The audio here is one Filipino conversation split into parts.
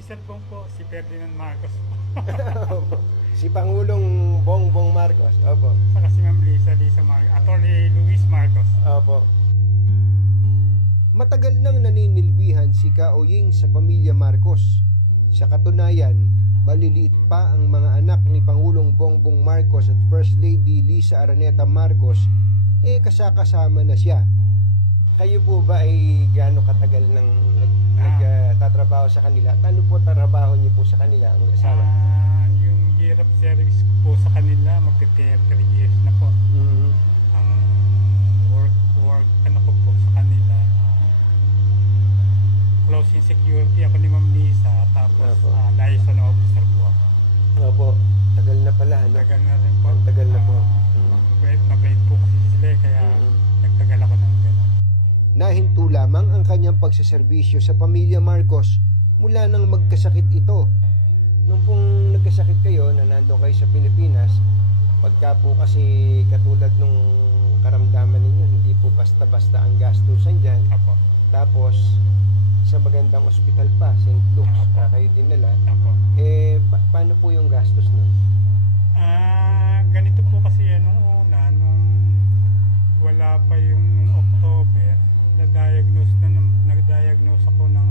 cellphone po, si Ferdinand Marcos po. Si Pangulong Bongbong Marcos. Opo. Saka si Ma'am Lisa Marcos. Attorney Luis Marcos. Opo. Matagal nang naninilbihan si Kao Ying sa pamilya Marcos. Sa katunayan, maliliit pa ang mga anak ni Pangulong Bongbong Marcos at First Lady Lisa Araneta Marcos, kasakasama na siya. Kayo po ba ay gaano katagal nang nagtatrabaho sa kanila? Ano po trabaho niyo po sa kanila, ang asawa? Yung year of service ko po sa kanila, magte-30 years na po. Mm-hmm. Ang work ano ko po sa kanila, closing security ako ni Ma'am Lisa, tapos liaison officer po ako. Opo, tagal na pala, ano? Tagal na rin po. Tagal na po. Mabait po kasi sila, kaya nagtagal ako ng gano'n. Nahinto lamang ang kanyang pagsaserbisyo sa pamilya Marcos mula nang magkasakit ito. Nung pong nagkasakit kayo, na nandun kayo sa Pilipinas, pagka po kasi katulad nung karamdaman ninyo, hindi po basta-basta ang gastusan dyan. Apo. Tapos, sa magandang ospital pa, St. Luke's, kayo dinala. Apo. Paano po yung gastos nun? Ganito po kasi yan nung una, nung wala pa yung October, nag-diagnose ako ng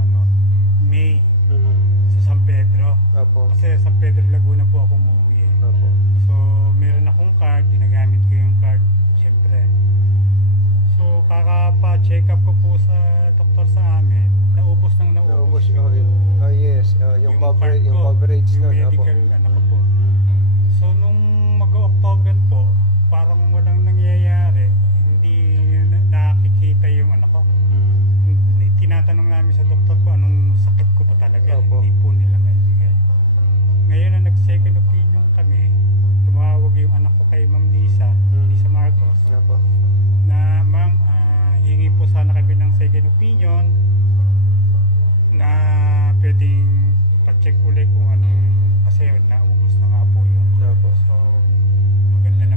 May sa San Pedro. Opo. Kasi sa San Pedro Laguna po ako umuwi eh. Opo. So meron akong card, ginagamit ko yung card syempre. So kakapa-check up ko po sa doktor sa amin, naubos Naubos, yung, yes, yung coverage yung nun. medical ko po. So nung mag-October po, parang walang nangyayari, hindi nakikita yung ko. Tinatanong namin sa doktor ko anong sakit ko ba talaga. Opo. Hindi po nila maibigay. Ngayon na nag-second opinion kami, tumawag yung anak ko kay Ma'am Lisa Marcos, Opo. na ma'am, hingi po sana kami ng second opinion na pwedeng pa-check ulit kung anong, kasi naubos na nga po yun. Opo. So maganda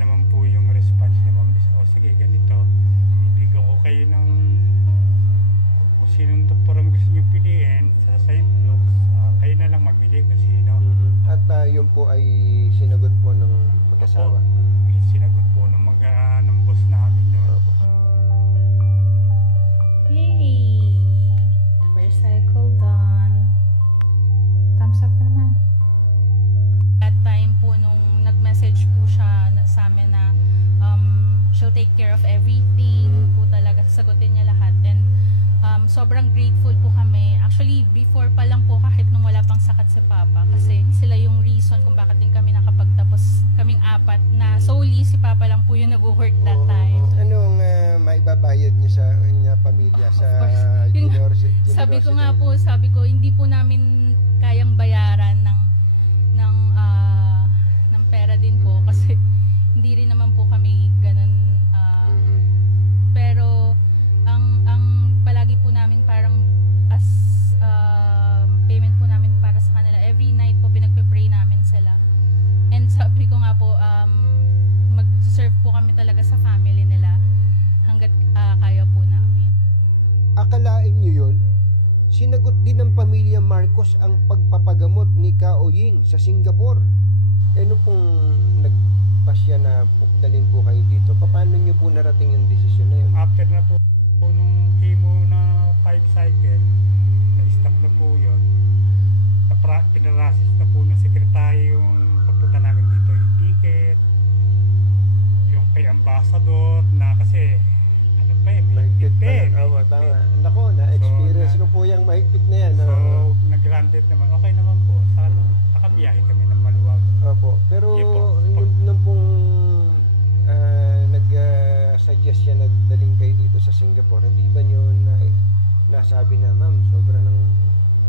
naman po yung response ni Ma'am Lisa. O sige, ganito, bibigyan ko kayo ng kung sinong doktor ang gusto nyo piliin sa St. Luke's, kayo na lang mamili kung sino. At yun po ay sinagot po ng mag-asawa. Sinagot po ng ng boss namin yun. Yay! First cycle done. Thumbs up na naman. That time po nung nag-message po siya sa amin na she'll take care of everything po talaga, sasagutin niya lahat, and sobrang grateful po kami. Actually, before pa lang po, kahit nung wala pang sakit si Papa, kasi sila yung reason kung bakit din kami nakapagtapos kaming apat, na solely si Papa lang po yung nag-work that time. Anong maibabayad niyo sa inyong pamilya sa Sabi ko hindi po namin kayang bayaran ng pera din po, kasi hindi rin naman po kami ganun, pero ang palagi po namin parang as payment po namin para sa kanila, every night po pinagpe-pray namin sila, and sabi ko nga po, mag-serve po kami talaga sa family nila hanggat kaya po namin. Akalain niyo yun? Sinagot din ng pamilya Marcos ang pagpapagamot ni Kao Ying sa Singapore. Nung pong nagpasya na dalhin po kayo dito, paano niyo po narating yung desisyon na yun? After na po nung chemo na 5 cycle, na-stop na po yun. Pinarasis na po ng sekretary yung pagpunta namin dito, yung ticket, yung kay ambassador, na kasi Mahigpit pa lang. Tama. Nako, na-experience ko po yung mahigpit na yan. So, nag-granted naman. Okay naman po. Sana nakabiyahe kami ng maluwag. Opo. Pero nung pong nag-suggest siya na daling kayo dito sa Singapore, hindi ba nyo nasabi na, ma'am, sobra ng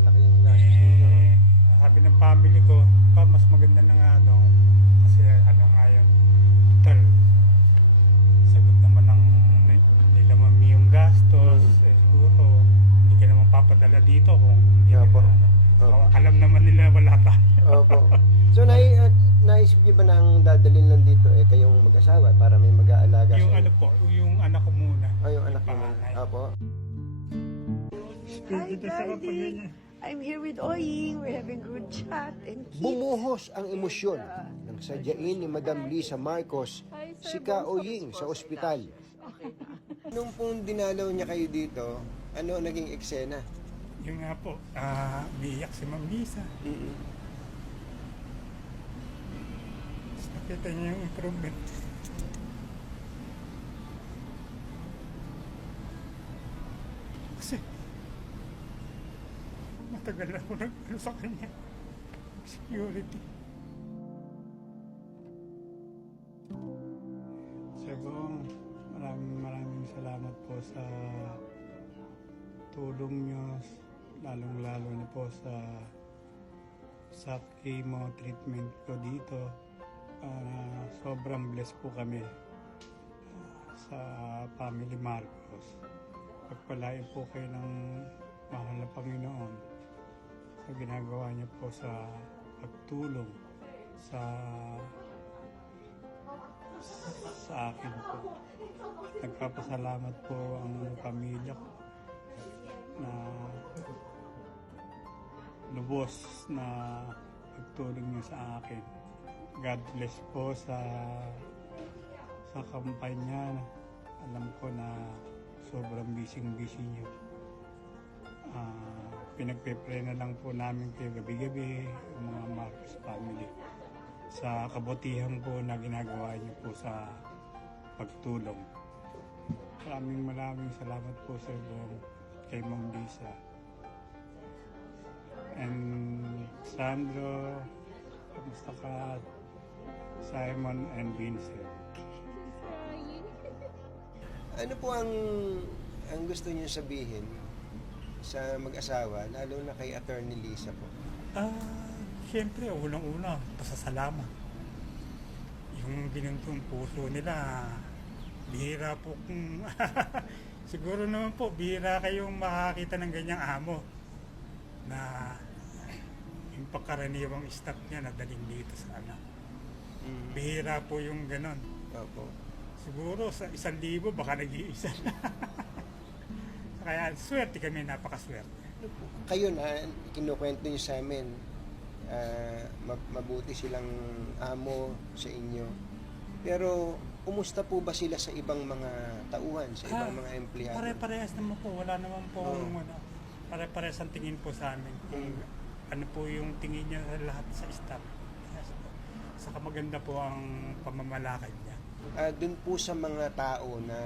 laki yung gastos ninyo? Sabi ng family ko, mas maganda na nga kasi nga yun, total, sagot naman ng nila mami yung gastos, siguro hindi ka naman papadala dito kung hindi so, alam naman nila wala tayo. Opo. So naisip niyo ba na ang dadalhin lang dito kayong mag-asawa para may mag-aalaga yung sa inyo? Yung anak ko muna. Yung anak mo. Opo. Hi, Daddy! I'm here with Oying. We're having good chat and kids. Bumuhos ang emosyon nang sadyain ni Madam Lisa Marcos si Ka Oying sa ospital. Nung pong dinalaw niya kayo dito, ano naging eksena? Yung nga po, umiiyak si Ma'am Lisa. Nakita niya yung improvement. Kasi, matagal na ako nagpalo sa kanya. Security. Sagong, maraming salamat po sa tulong nyo, lalong-lalo na po sa chemo treatment ko dito. Sobrang blessed po kami sa family Marcos. Pagpalain po kayo ng mahal na Panginoon sa ginagawa niyo po sa pagtulong sa akin po. Nagpapasalamat po ang pamilya ko na lubos na pagtulong niyo sa akin. God bless po sa kampanya. Alam ko na sobrang busy niyo. Pinagpe-pray na lang po namin kayo gabi-gabi, ang mga Marcos family, sa kabutihan po na ginagawa niyo po sa pagtulong. Maraming salamat po sa kay Ma'am Lisa. And Sandro, kamusta ka? Simon and Vincent. Ano po ang gusto niyo sabihin sa mag-asawa, lalo na kay Attorney Lisa po? Siyempre, unang-una, pasasalamat. Yung binuntong puso nila, bihira po kung... siguro naman po, bihira kayong makakita ng ganyang amo na yung pagkaraniwang staff niya na daling dito sa anak. Bihira po yung ganon. Opo. Siguro sa 1,000 baka nag-iisa na. Kaya swerte kami, napakaswerte. Kayo na, kinukwento niyo sa amin, mabuti silang amo sa inyo. Pero, kumusta po ba sila sa ibang mga tauhan, sa ibang mga empleyado? Pare-parehas naman po. Wala naman po pare-parehas ang tingin po sa amin. Kung ano po yung tingin niya sa lahat sa staff. Saka maganda po ang pamamalakad niya. Doon po sa mga tao na